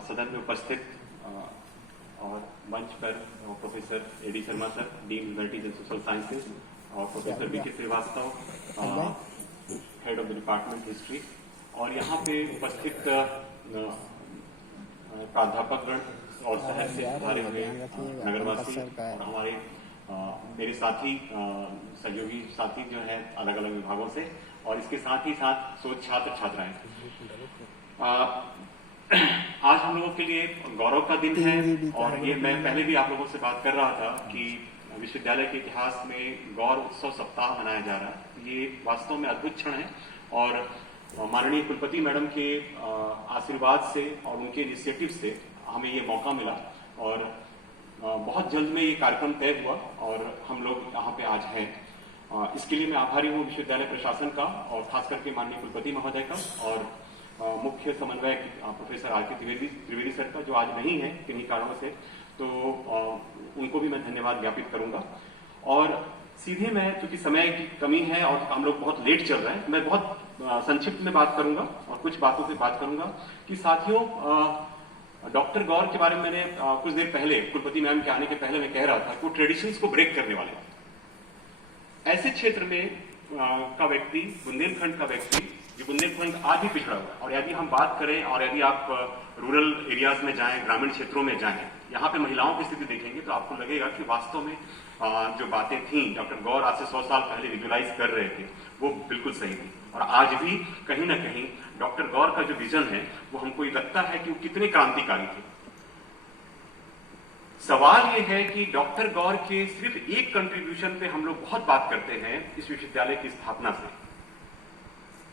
सदन में उपस्थित और मंच पर professor A D Sharma sir, dean humanities and social sciences, और professor B K Srivastava, head of the department history, और यहाँ पे उपस्थित प्राध्यापकगण और शहर से हमारे हुए नगरवासी और हमारे मेरे साथी सहयोगी साथी जो है अलग अलग विभागों से, और इसके साथ ही साथ शोध छात्र छात्राएं। आज हम लोगों के लिए गौरव का दिन है, और ये मैं पहले भी आप लोगों से बात कर रहा था कि विश्वविद्यालय के इतिहास में गौर उत्सव सप्ताह मनाया जा रहा है। ये वास्तव में अद्भुत क्षण है, और माननीय कुलपति मैडम के आशीर्वाद से और उनके इनिशिएटिव से हमें ये मौका मिला, और बहुत जल्द में ये कार्यक्रम तय हुआ और हम लोग यहाँ पे आज हैं। इसके लिए मैं आभारी हूँ विश्वविद्यालय प्रशासन का, और खास करके माननीय कुलपति महोदय का, और मुख्य समन्वयक प्रोफेसर आर के त्रिवेदी सर का, जो आज नहीं है किन्हीं कारणों से, तो उनको भी मैं धन्यवाद ज्ञापित करूंगा। और सीधे मैं, क्योंकि समय की कमी है और हम लोग बहुत लेट चल रहे हैं, मैं बहुत संक्षिप्त में बात करूंगा और कुछ बातों पे बात करूंगा कि साथियों, डॉक्टर गौर के बारे में मैंने कुछ देर पहले, कुलपति मैम के आने के पहले मैं कह रहा था कि वो ट्रेडिशंस को ब्रेक करने वाले ऐसे क्षेत्र में का व्यक्ति, बुंदेलखंड का व्यक्ति, जो बुंदेलखंड आज भी पिछड़ा हुआ है। और यदि हम बात करें और यदि आप रूरल एरियाज में जाएं, ग्रामीण क्षेत्रों में जाएं, यहाँ पे महिलाओं की स्थिति देखेंगे तो आपको लगेगा कि वास्तव में जो बातें थी डॉक्टर गौर आज से 100 साल पहले विजुलाइज कर रहे थे, वो बिल्कुल सही थी। और आज भी कहीं ना कहीं डॉक्टर गौर का जो विजन है वो हमको लगता है कि वो कितने क्रांतिकारी थे। सवाल ये है कि डॉक्टर गौर के सिर्फ एक कंट्रीब्यूशन पे हम लोग बहुत बात करते हैं इस विश्वविद्यालय की स्थापना से।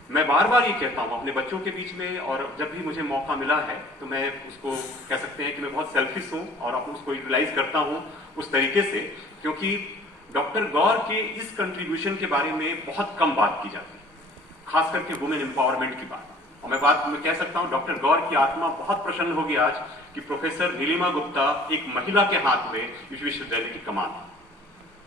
मैं बार बार ये कहता हूं अपने बच्चों के बीच में, और जब भी मुझे मौका मिला है तो मैं उसको कह सकते हैं कि मैं बहुत सेल्फिश हूं और उसको यूटिलाइज करता हूं उस तरीके से, क्योंकि डॉक्टर गौर के इस कंट्रीब्यूशन के बारे में बहुत कम बात की जाती है, खास करके वुमेन एम्पावरमेंट की बात। और मैं कह सकता हूं डॉक्टर गौर की आत्मा बहुत प्रसन्न होगी आज कि प्रोफेसर नीलिमा गुप्ता एक महिला के हाथ में इस विश्वविद्यालय की कमान है।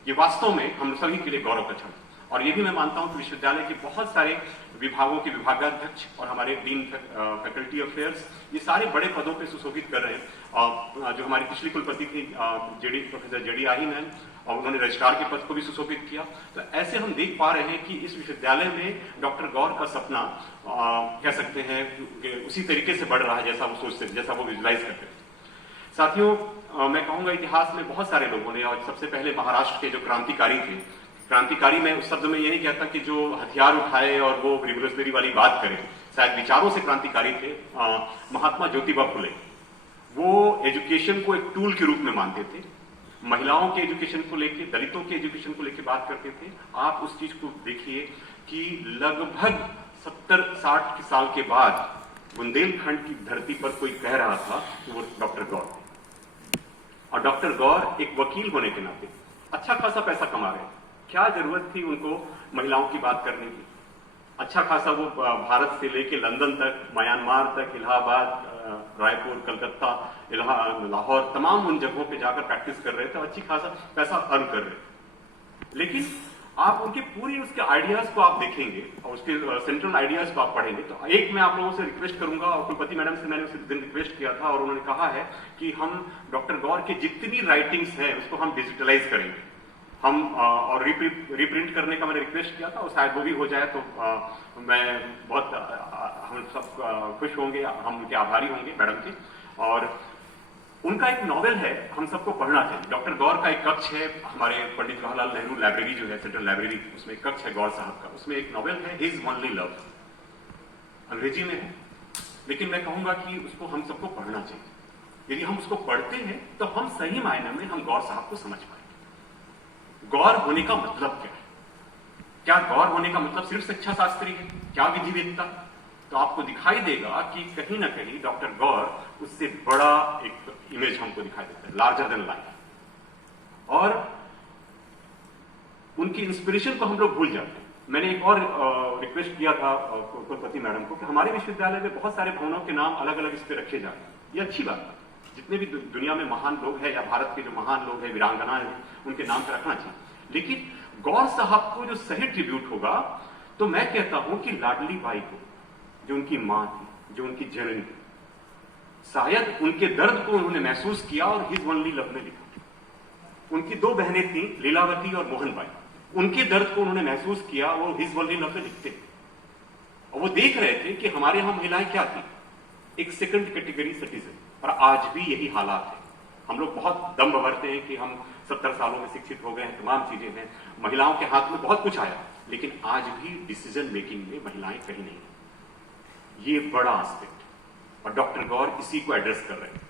ये वास्तव में हम सभी के लिए गौरव का क्षण है। और ये भी मैं मानता हूं कि विश्वविद्यालय के बहुत सारे विभागों के विभागाध्यक्ष और हमारे डीन फैकल्टी अफेयर्स, ये सारे बड़े पदों पे सुशोभित कर रहे हैं। जो हमारी पिछली कुलपति थी प्रोफेसर जेडी आही मैम, और उन्होंने रजिस्ट्रार के पद को भी सुशोभित किया। तो ऐसे हम देख पा रहे हैं कि इस विश्वविद्यालय में डॉक्टर गौर का सपना कह सकते हैं कि उसी तरीके से बढ़ रहा है जैसा वो सोचते थे, जैसा वो विजुलाइज करते थे। साथियों, मैं कहूंगा इतिहास में बहुत सारे लोगों ने, और सबसे पहले महाराष्ट्र के जो क्रांतिकारी थे, क्रांतिकारी में उस शब्द में यही कहता कि जो हथियार उठाए और वो रिवोल्यूशनरी वाली बात करे, शायद विचारों से क्रांतिकारी थे, महात्मा ज्योतिबा फुले। वो एजुकेशन को एक टूल के रूप में मानते थे, महिलाओं के एजुकेशन को लेके, दलितों के एजुकेशन को लेके बात करते थे। आप उस चीज को देखिए कि लगभग 70-60 साल के बाद बुंदेलखंड की धरती पर कोई कह रहा था कि वो डॉक्टर गौर थे। और डॉक्टर गौर एक वकील होने के नाते अच्छा खासा पैसा कमा रहे थे। क्या जरूरत थी उनको महिलाओं की बात करने की? अच्छा खासा वो भारत से लेके लंदन तक, म्यांमार तक, इलाहाबाद, रायपुर, कलकत्ता, लाहौर, तमाम उन जगहों पे जाकर प्रैक्टिस कर रहे थे, अच्छी खासा पैसा अर्न कर रहे थे। लेकिन आप उनके पूरी उसके आइडियाज को आप देखेंगे और उसके सेंट्रल आइडियाज को आप पढ़ेंगे तो एक मैं आप लोगों से रिक्वेस्ट करूंगा, और कुलपति मैडम से मैंने उस दिन रिक्वेस्ट किया था, और उन्होंने कहा है कि हम डॉक्टर गौर की जितनी राइटिंग्स हैं उसको हम डिजिटलाइज करेंगे, हम और रिप्रिंट करने का मैंने रिक्वेस्ट किया था, और शायद वो भी हो जाए तो मैं बहुत हम सब खुश होंगे, हम उनके आभारी होंगे मैडम के। और उनका एक नॉवेल है, हम सबको पढ़ना चाहिए। डॉक्टर गौर का एक कक्ष है हमारे पंडित जवाहरलाल नेहरू लाइब्रेरी जो है, सेंट्रल लाइब्रेरी, उसमें एक कक्ष है गौर साहब का, उसमें एक नॉवेल है हिज ओनली लव, अंग्रेजी में है, लेकिन मैं कहूंगा कि उसको हम सबको पढ़ना चाहिए। यदि हम उसको पढ़ते हैं तो हम सही मायने में हम गौर साहब को समझ पाएंगे। गौर होने का मतलब क्या है? क्या गौर होने का मतलब सिर्फ शिक्षा शास्त्री है? क्या विधिवेत्ता? तो आपको दिखाई देगा कि कहीं ना कहीं डॉक्टर गौर उससे बड़ा एक इमेज हमको दिखाई देता है, लार्जर देन लाइफ। और उनकी इंस्पिरेशन को हम लोग भूल जाते हैं। मैंने एक और रिक्वेस्ट किया था कुलपति मैडम को कि हमारे विश्वविद्यालय में बहुत सारे भवनों के नाम अलग अलग इस पे रखे जाते हैं। ये अच्छी बात है, जितने भी दुनिया में महान लोग हैं या भारत के जो महान लोग हैं, वीरांगना हैं, उनके नाम पे रखना चाहिए। लेकिन गौर साहब को जो सही ट्रिब्यूट होगा तो मैं कहता हूं कि लाडली बाई को, जो उनकी मां थी, जो उनकी जननी थी, शायद उनके दर्द को उन्होंने महसूस किया और हिज ओनली लव में लिखा। उनकी दो बहनें थीं, लीलावती और मोहनबाई, उनके दर्द को उन्होंने महसूस किया, वो हिज ओनली लव में लिखते। और वो देख रहे थे कि हमारे यहां महिलाएं क्या थी, एक सेकंड कैटेगरी सिटीजन। और आज भी यही हालात है। हम लोग बहुत दम भरते हैं कि हम 70 सालों में शिक्षित हो गए हैं, तमाम चीजें हैं, महिलाओं के हाथ में बहुत कुछ आया, लेकिन आज भी डिसीजन मेकिंग में महिलाएं कहीं नहीं है। ये बड़ा एस्पेक्ट, और डॉक्टर गौर इसी को एड्रेस कर रहे हैं।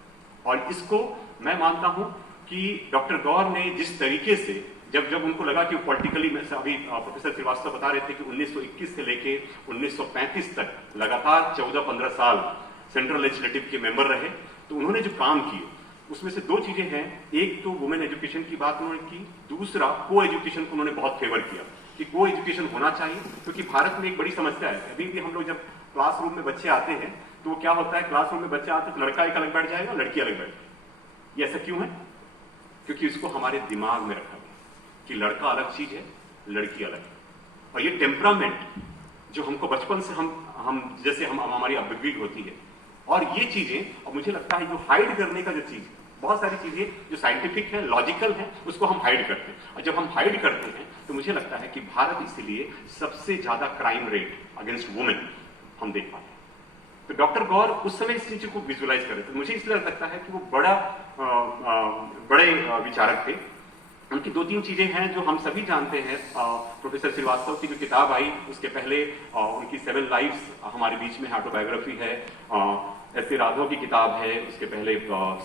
और इसको मैं मानता हूं कि डॉक्टर गौर ने जिस तरीके से, जब उनको लगा कि पॉलिटिकली, में से अभी प्रोफेसर श्रीवास्तव बता रहे थे कि 1921 से लेके 1935 तक लगातार 14-15 साल सेंट्रल लेजिस्लेटिव के मेंबर रहे, तो उन्होंने जो काम किए उसमें से दो चीजें हैं। एक तो वुमेन एजुकेशन की बात उन्होंने की, दूसरा को एजुकेशन को उन्होंने बहुत फेवर किया कि को एजुकेशन होना चाहिए, क्योंकि भारत में एक बड़ी समस्या है। अभी भी हम लोग जब क्लासरूम में बच्चे आते हैं तो वो क्या होता है, क्लासरूम में बच्चा आता है तो लड़का एक अलग बैठ जाएगा, लड़की अलग बैठ जाएगी। ये ऐसा क्यों है? क्योंकि इसको हमारे दिमाग में रखा गया कि लड़का अलग चीज है, लड़की अलग है। और ये टेम्परामेंट जो हमको बचपन से हम जैसे हमारी अपब्रिंग होती है, और ये चीजें, और मुझे लगता है जो हाइड करने का जो चीज, बहुत सारी चीजें जो साइंटिफिक है, लॉजिकल है, उसको हम हाइड करते हैं। और जब हम हाइड करते हैं तो मुझे लगता है कि भारत इसलिए सबसे ज्यादा क्राइम रेट अगेंस्ट वुमेन हम देख पाते हैं। तो डॉक्टर गौर उस समय इस चीज को विजुअलाइज कर रहे थे। मुझे इसलिए लगता है कि वो बड़े विचारक थे। उनकी दो तीन चीजें हैं जो हम सभी जानते हैं। प्रोफेसर श्रीवास्तव की जो किताब आई, उसके पहले उनकी 7 लाइव्स हमारे बीच में ऑटोबायोग्राफी है, एस ए राघव की किताब है, उसके पहले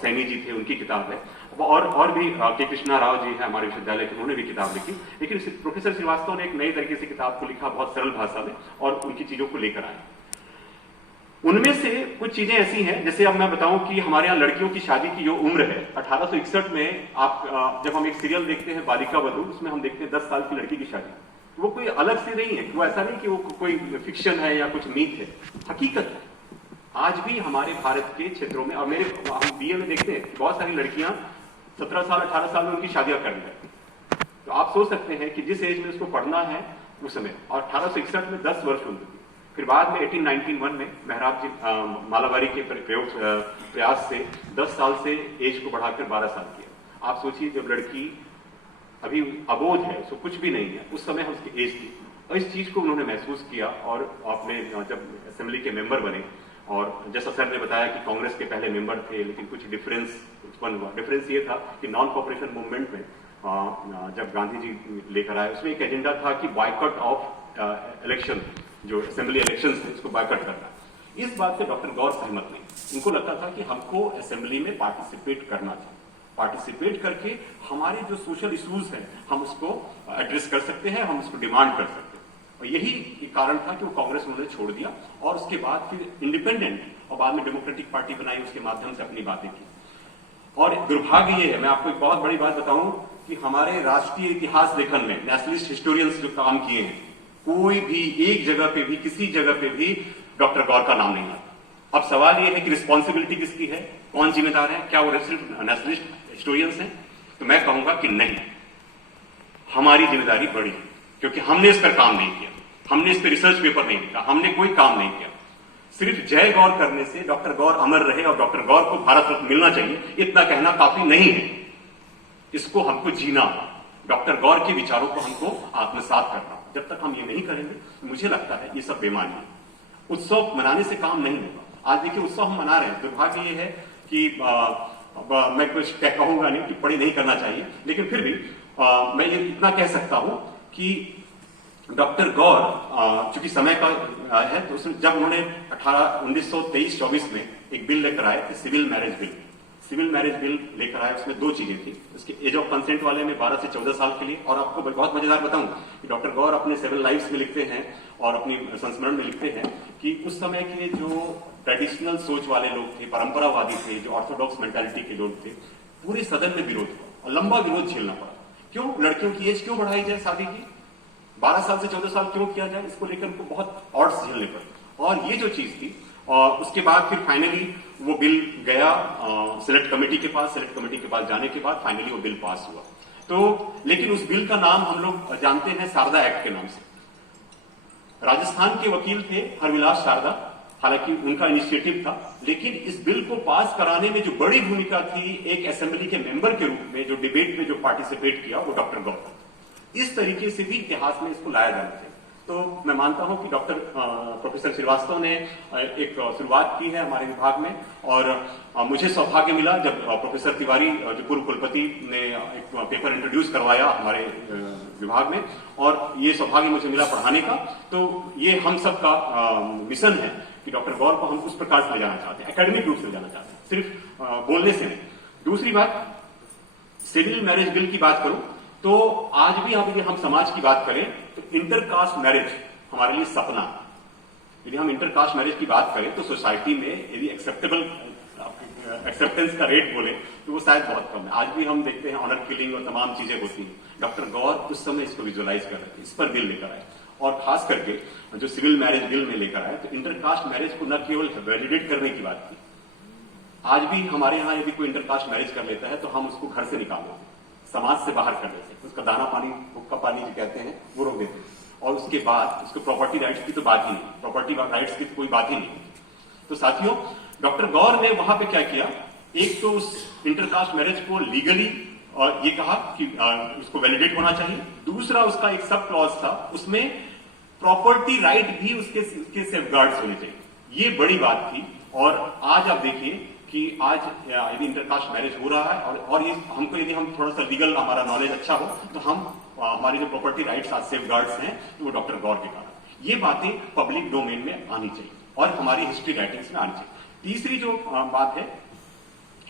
सैनी जी थे, उनकी किताब है, और भी के कृष्णा राव जी है हमारे विश्वविद्यालय के, उन्होंने भी किताब लिखी। लेकिन प्रोफेसर श्रीवास्तव ने एक नए तरीके से किताब को लिखा, बहुत सरल भाषा में, और उनकी चीजों को लेकर आए। उनमें से कुछ चीजें ऐसी हैं, जैसे अब मैं बताऊं कि हमारे यहाँ लड़कियों की शादी की जो उम्र है 1861 में, आप जब हम एक सीरियल देखते हैं बालिका वधू, उसमें हम देखते हैं 10 साल की लड़की की शादी। वो कोई अलग से नहीं है, वो ऐसा नहीं कि वो कोई फिक्शन है या कुछ मीथ है, हकीकत है। आज भी हमारे भारत के क्षेत्रों में, और हम बीए में देखते हैं कि बहुत सारी लड़कियां 17 साल 18 साल में उनकी शादियां कर दी। तो आप सोच सकते हैं कि जिस एज में उसको पढ़ना है उस समय, और 1861 में 10 वर्ष उम्र थी। फिर बाद में 1891 में मेहराब जी मालावारी के प्रयास से 10 साल से एज को बढ़ाकर 12 साल किया। आप सोचिए, जब लड़की अभी अबोध है, उसको कुछ भी नहीं है, उस समय उसकी एज थी। और इस चीज को उन्होंने महसूस किया, और आपने जब असेंबली के मेंबर बने, और जैसा सर ने बताया कि कांग्रेस के पहले मेंबर थे, लेकिन कुछ डिफरेंस उत्पन्न हुआ। डिफरेंस ये था कि नॉन कॉपरेशन मूवमेंट में जब गांधी जी लेकर आए, उसमें एक एजेंडा था कि बॉयकॉट ऑफ इलेक्शन, जो असेंबली इलेक्शंस थे, उसको बॉयकॉट करना। इस बात से डॉक्टर गौर सहमत नहीं। उनको लगता था कि हमको असेंबली में पार्टिसिपेट करना चाहिए, पार्टिसिपेट करके हमारे जो सोशल इश्यूज हैं हम उसको एड्रेस कर सकते हैं, हम उसको डिमांड कर सकते हैं। और यही एक कारण था कि वो कांग्रेस उन्होंने छोड़ दिया, और उसके बाद फिर इंडिपेंडेंट और बाद में डेमोक्रेटिक पार्टी बनाई, उसके माध्यम से अपनी बातें की। और दुर्भाग्य ये है, मैं आपको एक बहुत बड़ी बात बताऊं कि हमारे राष्ट्रीय इतिहास लेखन में नेशनलिस्ट हिस्टोरियंस जो काम किए हैं, कोई भी एक जगह पे भी, किसी जगह पे भी डॉक्टर गौर का नाम नहीं आता। अब सवाल यह है कि रिस्पॉन्सिबिलिटी किसकी है, कौन जिम्मेदार है? क्या वो सिर्फ नेशनलिस्ट हिस्टोरियंस हैं? तो मैं कहूंगा कि नहीं, हमारी जिम्मेदारी बड़ी है, क्योंकि हमने इस पर काम नहीं किया, हमने इस पर रिसर्च पेपर नहीं लिखा, हमने कोई काम नहीं किया। सिर्फ जय गौर करने से डॉक्टर गौर अमर रहे और डॉक्टर गौर को भारत रत्न मिलना चाहिए, इतना कहना काफी नहीं है। इसको हमको जीना, डॉक्टर गौर के विचारों को हमको आत्मसात करना। जब तक हम ये नहीं करेंगे, मुझे लगता है ये सब बेमानी है। उत्सव मनाने से काम नहीं होगा। आज देखिए उत्सव हम मना रहे हैं, दुर्भाग्य ये है कि मैं कुछ कहूंगा नहीं, टिप्पणी नहीं करना चाहिए, लेकिन फिर भी मैं ये इतना कह सकता हूं कि डॉक्टर गौर चूंकि समय का है, तो जब उन्होंने 1923-24 में एक बिल लेकर आए, सिविल मैरिज बिल लेकर आए, उसमें दो चीजें थी। उसके एज ऑफ कंसेंट वाले में 12 से 14 साल के लिए। और आपको बहुत मजेदार बताऊं कि डॉक्टर गौर अपने 7 लाइव्स में लिखते हैं और अपनी संस्मरण में लिखते हैं कि उस समय के जो ट्रेडिशनल सोच वाले लोग थे, परंपरावादी थे, जो ऑर्थोडॉक्स मेंटालिटी के लोग थे, पूरे सदन में विरोध हुआ और लंबा विरोध झेलना पड़ा। क्यों? लड़कियों की एज क्यों बढ़ाई जाए शादी की, 12 साल से 14 साल क्यों किया जाए, इसको लेकर उनको बहुत ऑड्स झेलने पड़े। और ये जो चीज थी, और उसके बाद फिर फाइनली वो बिल गया सिलेक्ट कमेटी के पास, सिलेक्ट कमेटी के पास जाने के बाद फाइनली वो बिल पास हुआ। तो लेकिन उस बिल का नाम हम लोग जानते हैं शारदा एक्ट के नाम से। राजस्थान के वकील थे हरविलास शारदा, हालांकि उनका इनिशिएटिव था, लेकिन इस बिल को पास कराने में जो बड़ी भूमिका थी एक असेंबली के मेंबर के रूप में, जो डिबेट में जो पार्टिसिपेट किया, वो डॉक्टर गौर था। इस तरीके से भी इतिहास में इसको लाया जाना चाहिए। तो मैं मानता हूं कि डॉक्टर प्रोफेसर श्रीवास्तव ने एक शुरुआत की है हमारे विभाग में, और मुझे सौभाग्य मिला जब प्रोफेसर तिवारी जो पूर्व कुलपति ने एक पेपर इंट्रोड्यूस करवाया हमारे विभाग में, और ये सौभाग्य मुझे मिला पढ़ाने का। तो ये हम सब का मिशन है कि डॉक्टर गौर को हम उस प्रकार से ले जाना चाहते हैं, एकेडमिक रूप से ले जाना चाहते हैं, सिर्फ बोलने से नहीं। दूसरी बात, सिविल मैरिज बिल की बात करूं तो आज भी यदि हम समाज की बात करें तो इंटरकास्ट मैरिज हमारे लिए सपना। यदि हम इंटरकास्ट मैरिज की बात करें तो सोसाइटी में यदि एक्सेप्टेंस का रेट बोले तो वो शायद बहुत कम है। आज भी हम देखते हैं ऑनर किलिंग और तमाम चीजें होती हैं। डॉक्टर गौर उस समय इसको विजुअलाइज कर रहे थे, इस पर बिल लेकर आए, और खास करके जो सिविल मैरिज बिल में लेकर आए तो इंटरकास्ट मैरिज को न केवल वैलिडेट करने की बात की। आज भी हमारे यहाँ यदि कोई इंटरकास्ट मैरिज कर लेता है तो हम उसको घर से निकाल देते, समाज से बाहर कर देते, उसका दाना पानी, हुक्का पानी जो कहते हैं वो रोक देते, और उसके बाद उसको प्रॉपर्टी राइट्स की तो बात ही नहीं, प्रॉपर्टी राइट्स की तो कोई बात ही नहीं। तो साथियों, डॉक्टर गौर ने वहां पे क्या किया, एक तो उस इंटरकास्ट मैरिज को लीगली और ये कहा कि उसको वैलिडेट होना चाहिए। दूसरा, उसका एक सब क्लॉज था, उसमें प्रॉपर्टी राइट भी उसके सेफगार्ड्स होने चाहिए। ये बड़ी बात थी। और आज आप देखिए कि आज यदि इंटरकास्ट मैरिज हो रहा है और ये हमको, यदि हम थोड़ा सा लीगल हमारा नॉलेज अच्छा हो तो हम हमारी जो प्रॉपर्टी राइट्स आज सेफगार्ड्स हैं तो वो डॉक्टर गौर के कारण। ये बातें पब्लिक डोमेन में आनी चाहिए और हमारी हिस्ट्री राइटिंग्स में आनी चाहिए। तीसरी जो बात है,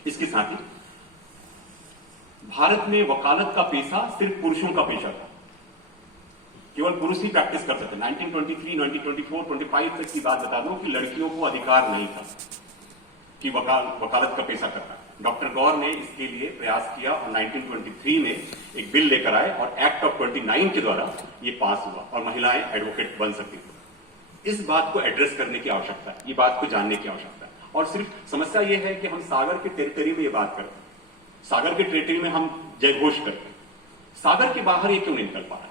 इसके साथ ही भारत में वकालत का पेशा सिर्फ पुरुषों का पेशा था, केवल पुरुष ही प्रैक्टिस कर सकते। 1923, 1924, 25 तक की बात बता दूं कि लड़कियों को अधिकार नहीं था कि वकालत का पेशा करना। डॉक्टर गौर ने इसके लिए प्रयास किया और 1923 में एक बिल लेकर आए और एक्ट ऑफ 29 के द्वारा ये पास हुआ और महिलाएं एडवोकेट बन सकती थी। इस बात को एड्रेस करने की आवश्यकता है, ये बात को जानने की आवश्यकता है। और सिर्फ समस्या ये है कि हम सागर के टेरिटरी में ये बात करते हैं, सागर के टेरिटरी में हम जयघोष करते हैं, सागर के बाहर ये क्यों नहीं निकल पा रहा है?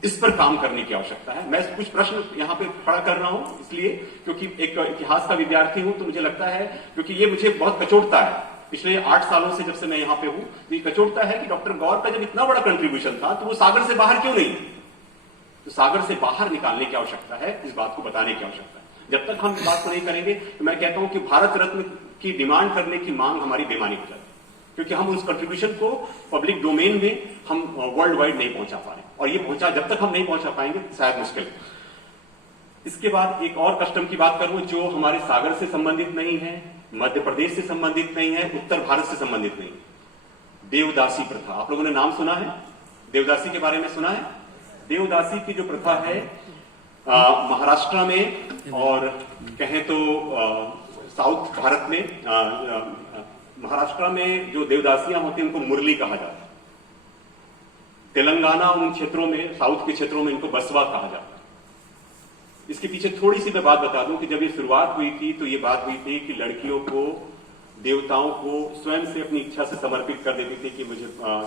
इस पर काम करने की आवश्यकता है। मैं कुछ प्रश्न यहां पे खड़ा कर रहा हूं इसलिए क्योंकि एक इतिहास का विद्यार्थी हूं, तो मुझे लगता है, क्योंकि ये मुझे बहुत कचोटता है पिछले 8 सालों से जब से मैं यहां पे हूं, तो ये कचोटता है कि डॉक्टर गौर का जब इतना बड़ा कंट्रीब्यूशन था तो वो सागर से बाहर क्यों नहीं? तो सागर से बाहर निकालने की आवश्यकता है, इस बात को बताने की आवश्यकता है। जब तक हम इस बात को नहीं करेंगे तो मैं कहता हूं कि भारत रत्न की डिमांड करने की मांग हमारी बेमानी हो जाती है, क्योंकि हम उस कंट्रीब्यूशन को पब्लिक डोमेन में हम वर्ल्ड वाइड नहीं पहुंचा पा रहे, और ये जब तक हम नहीं पहुंचा पाएंगे शायद मुश्किल। इसके बाद एक और कस्टम की बात करूं जो हमारे सागर से संबंधित नहीं है, मध्य प्रदेश से संबंधित नहीं है, उत्तर भारत से संबंधित नहीं, देवदासी प्रथा। आप लोगों ने नाम सुना है? देवदासी के बारे में सुना है? देवदासी की जो प्रथा है महाराष्ट्र में और कहें तो साउथ भारत में, महाराष्ट्र में जो देवदासियां होती हैं उनको मुरली कहा जाता है। तेलंगाना उन क्षेत्रों में, साउथ के क्षेत्रों में इनको बसवा कहा जाता है। इसके पीछे थोड़ी सी मैं बात बता दूं कि जब ये शुरुआत हुई थी तो ये बात हुई थी कि लड़कियों को, देवताओं को स्वयं से अपनी इच्छा से समर्पित कर देती थी कि मुझे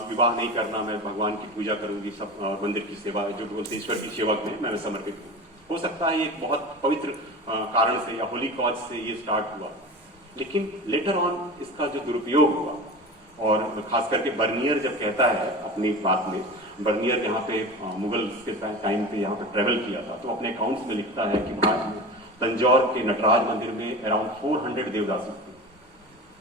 विवाह नहीं करना, मैं भगवान की पूजा करूंगी, सब मंदिर की सेवा, जो बोलते ईश्वर की सेवा में मैं समर्पित हूं। हो सकता है ये एक बहुत पवित्र कारण से या होली कॉज से ये स्टार्ट हुआ, लेकिन लेटर ऑन इसका जो दुरुपयोग हुआ, और खास करके बर्नियर जब कहता है अपनी बात में, बर्नियर यहाँ पे मुगल के टाइम पे यहाँ पे ट्रेवल किया था, तो अपने अकाउंट्स में लिखता है कि भारत में तंजौर के नटराज मंदिर में अराउंड 400 देवदासी थे,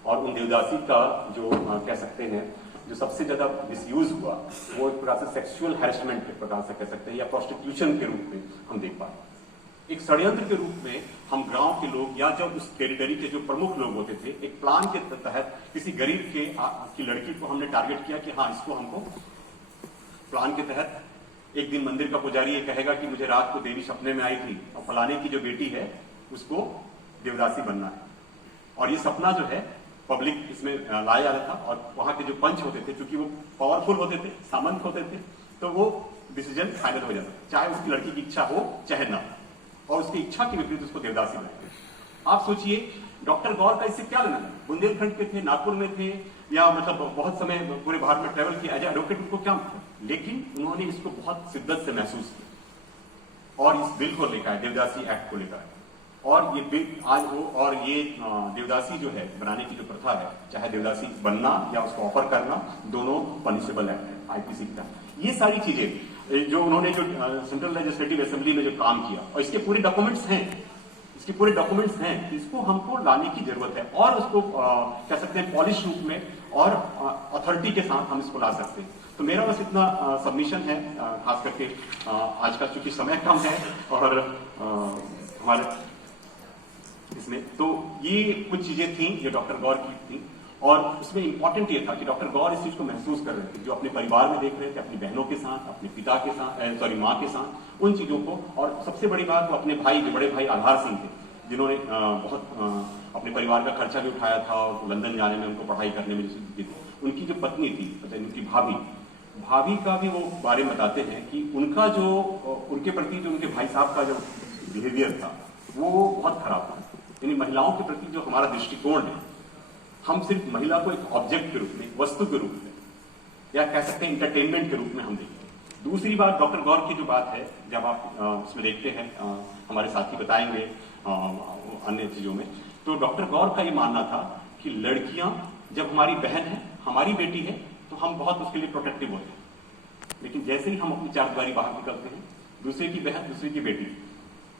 और उन देवदासी का जो कह सकते हैं जो सबसे ज्यादा मिसयूज हुआ वो एक प्रकार से सेक्सुअल हैरेसमेंट के प्रकार से कह सकते हैं या प्रोस्टिट्यूशन के रूप में हम देख पाए। एक षड्यंत्र के रूप में हम गांव के लोग या जो उस टेरिटरी के जो प्रमुख लोग होते थे, एक प्लान के तहत किसी गरीब की लड़की को हमने टारगेट किया कि हाँ इसको हमको प्लान के तहत एक दिन मंदिर का पुजारी ये कहेगा कि मुझे रात को देवी सपने में आई थी और फलाने की जो बेटी है उसको देवदासी बनना है, और ये सपना जो है पब्लिक इसमें लाया जा रहा था, और वहां के जो पंच होते थे चूंकि वो पावरफुल होते थे, सामंत होते थे, तो वो डिसीजन फाइनल हो जाता, चाहे उसकी लड़की की इच्छा हो चाहे ना, और उसकी इच्छा के विपरीत उसको देवदासी बनाए। आप सोचिए डॉक्टर गौर का इससे क्या लेना है? बुंदेलखंड के थे, नागपुर में थे, या मतलब बहुत समय पूरे भारत में ट्रेवल किया, एज एडवोकेट उनको क्या, लेकिन उन्होंने इसको बहुत शिद्दत से महसूस किया और इस बिल को लेकर आए, देवदासी एक्ट को लेकर आए। और ये बिल आज हो, और ये देवदासी जो है बनाने की जो प्रथा है, चाहे देवदासी बनना या उसको ऑफर करना, दोनों पनिशेबल एक्ट है आईपीसी का। ये सारी चीजें जो उन्होंने जो सेंट्रल लेजिस्लेटिव असेंबली में जो काम किया, और इसके पूरे डॉक्यूमेंट्स हैं, इसको हमको लाने की जरूरत है, और उसको कह सकते हैं पॉलिश रूप में और अथॉरिटी के साथ हम इसको ला सकते हैं। तो मेरा बस इतना सबमिशन है, खास करके आज का चूंकि समय कम है और हमारे इसमें, तो ये कुछ चीजें थी जो डॉक्टर गौर की थी, और उसमें इंपॉर्टेंट ये था कि डॉक्टर गौर इस चीज को महसूस कर रहे थे, जो अपने परिवार में देख रहे थे, अपनी बहनों के साथ, अपने पिता के साथ, माँ के साथ, उन चीजों को, और सबसे बड़ी बात वो अपने भाई, जो बड़े भाई आधार सिंह थे, जिन्होंने बहुत अपने परिवार का खर्चा भी उठाया था, और लंदन जाने में, उनको पढ़ाई करने में जैसे, उनकी जो पत्नी थी, उनकी भाभी का भी वो बारे में बताते हैं कि उनका जो उनके प्रति जो उनके भाई साहब का जो बिहेवियर था वो बहुत खराब था। यानी महिलाओं के प्रति जो हमारा दृष्टिकोण है, हम सिर्फ महिला को एक ऑब्जेक्ट के रूप में, वस्तु के रूप में, या कह सकते हैं इंटरटेनमेंट के रूप में हम देखते हैं। दूसरी बात डॉक्टर गौर की जो बात है, जब आप उसमें देखते हैं, हमारे साथी बताएंगे अन्य चीजों में, तो डॉक्टर गौर का ये मानना था कि लड़कियां जब हमारी बहन है, हमारी बेटी है, तो हम बहुत उसके लिए प्रोटेक्टिव होते हैं, लेकिन जैसे ही हम अपनी चारदीवारी बाहर निकलते हैं, दूसरे की बहन, दूसरे की बेटी,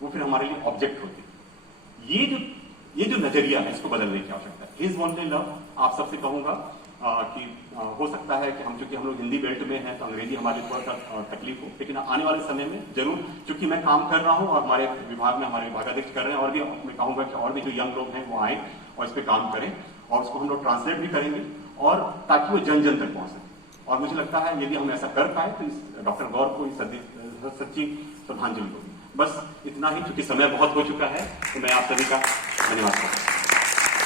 वो फिर हमारे लिए ऑब्जेक्ट होते हैं। ये जो नजरिया है, इसको बदलने की आवश्यकता है। हिज ओनली लव, आप सबसे कहूंगा कि हो सकता है कि हम चूंकि हम लोग हिंदी बेल्ट में हैं, तो अंग्रेजी हमारे थोड़ा सा तकलीफ हो, लेकिन आने वाले समय में जरूर, चूंकि मैं काम कर रहा हूं और हमारे विभाग में हमारे विभागाध्यक्ष कर रहे हैं, और भी मैं कहूंगा कि और भी जो यंग लोग हैं वो आए और इस पर काम करें, और उसको हम लोग ट्रांसलेट भी करेंगे, और ताकि वो जन जन तक पहुंच सके। और मुझे लगता है यदि हम ऐसा कर पाए तो इस डॉक्टर गौर को सच्ची श्रद्धांजलि होगी। बस इतना ही, चूंकि समय बहुत हो चुका है, तो मैं आप सभी का धन्यवाद करता हूं।